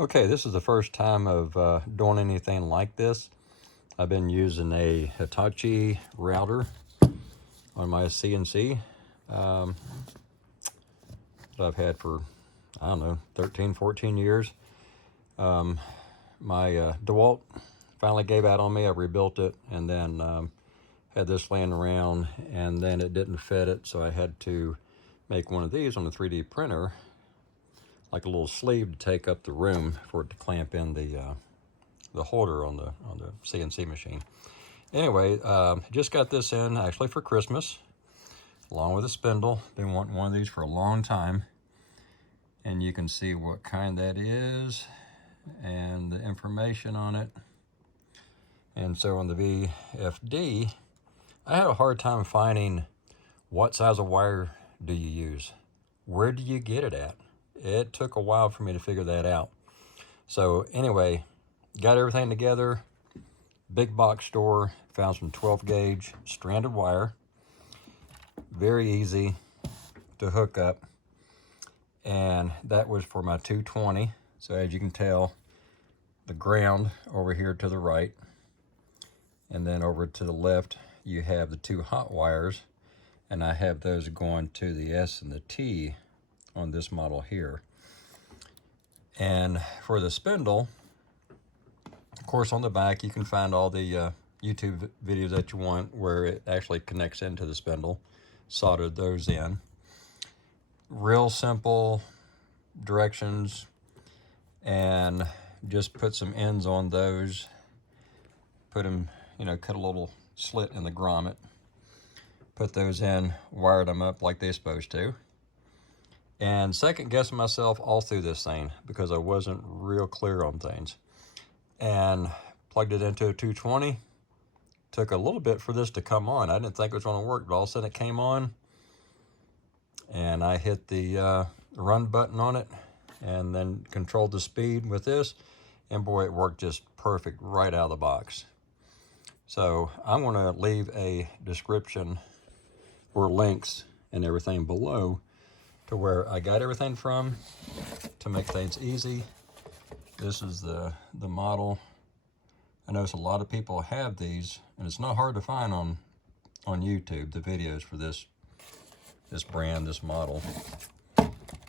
Okay, this is the first time of doing anything like this. I've been using a Hitachi router on my CNC that I've had for, I don't know, 13, 14 years. My DeWalt finally gave out on me. I rebuilt it and then had this laying around, and then it didn't fit it, so I had to make one of these on a 3D printer, like a little sleeve to take up the room for it to clamp in the holder on the CNC machine. Anyway, just got this in actually for Christmas, along with a spindle. Been wanting one of these for a long time, and you can see what kind that is and the information on it. And so on the VFD, I had a hard time finding what size of wire do you use, where do you get it at. It took a while for me to figure that out. So anyway, got everything together, big box store, found some 12 gauge stranded wire, very easy to hook up, and that was for my 220. So as you can tell, the ground over here to the right, and then over to the left you have the two hot wires, and I have those going to the S and the T on this model here. And for the spindle, of course, on the back you can find all the YouTube videos that you want where it actually connects into the spindle. Soldered those in. Real simple directions, and just put some ends on those. Put them, cut a little slit in the grommet. Put those in, wired them up like they're supposed to. And second guessing myself all through this thing because I wasn't real clear on things. And plugged it into a 220. Took a little bit for this to come on. I didn't think it was going to work, but all of a sudden it came on. And I hit the run button on it and then controlled the speed with this. And boy, it worked just perfect right out of the box. So I'm going to leave a description or links and everything below to where I got everything from to make things easy. This is the model. I notice a lot of people have these, and it's not hard to find on YouTube, the videos for this brand, this model.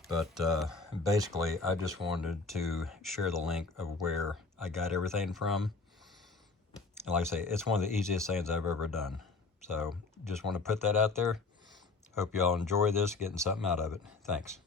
But basically, I just wanted to share the link of where I got everything from. And like I say, it's one of the easiest things I've ever done. So just want to put that out there. Hope y'all enjoy this, getting something out of it. Thanks.